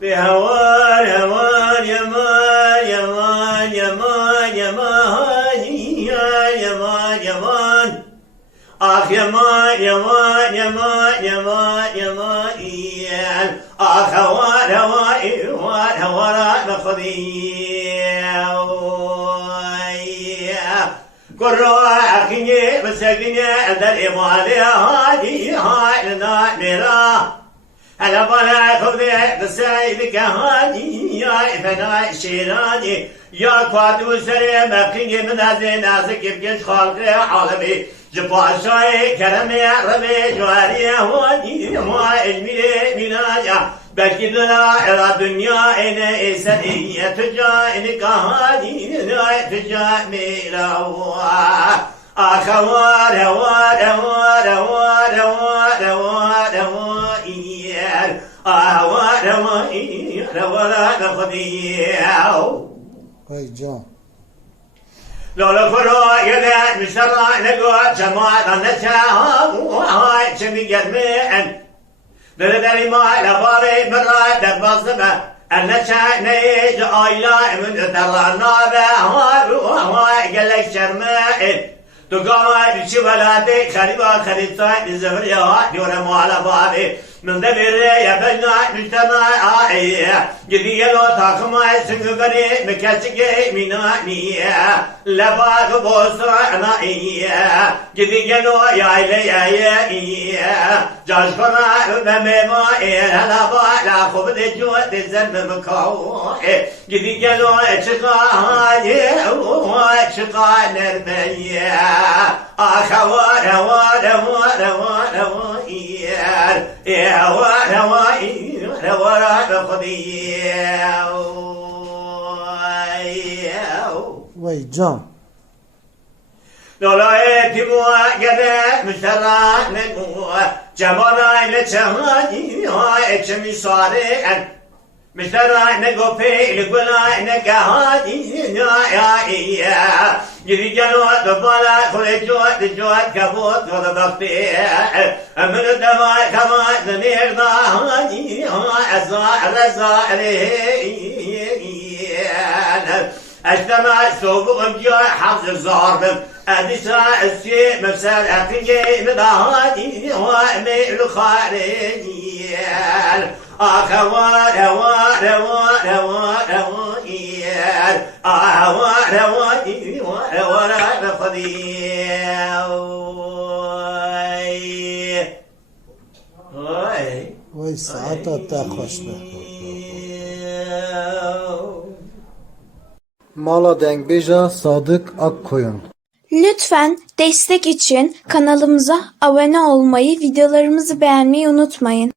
بهوان هوان يمان يمان يمان يمان يمان يمان آخ يمان يمان يمان يمان يمان آخ هوان هوان هوان هوان كرة أخيني مسكيني عند الإمالي هادي هاي لنا ميرا أنا بنا خذي بسايدك هادي يا فنا شيراني يا قادو سري مكيني من هذه ناسك يبجش خالق عالمي جباشاي كرمي رمي جواري هادي ما علمي مناجا بلكي لنا إلى دنيا إن إسانية تجا إنك هادي تجا ميرا أخوار هوار هوار هوار هوار هوار هوار هوار هوار هوار Vay can. لولا فرو يدا مشرع نقول جماعة نشاهم وهاي شمي جرمين دردري ما لبابي مرة دبصمة النشاء نيج آيلا من ترى النابة هاي قال لك شرمين تقام بشي ولادي خريبا خريبتا الزفريا دورا على بابي من دبر يا بنا مجتمع آئية جدي يلو تاكما سنغبري مكاسكي مناني لباك بوسا نائية جدي يلو يا إلي جاش فنا بميما هلبا لا خب دجو دزن مكاو جدي يلو شقا نرمية أخوار هوار هوار هوار هوار هوار هوار هوار Vay can. لولا يتبوا جدا مشترى نقوى جبنا إلى شهادي هاي شمي صاري مشترى نقو في لقولا نقهادي يا جدي جنوة دبالا كل جوات كبوت وضبطي من الدماء كما زنير ضاهاني رزا اجتمع سوق جاء حظ الزارب أديسا السي مفسر أخي مضاهاتي وأمير خارجي أخوار هوار هوار هوار هوار هوار هوار هوار Vay saata ta خوش be. Mala Dengbeja Sadık Akkoyun. Lütfen destek için kanalımıza abone olmayı, videolarımızı beğenmeyi unutmayın.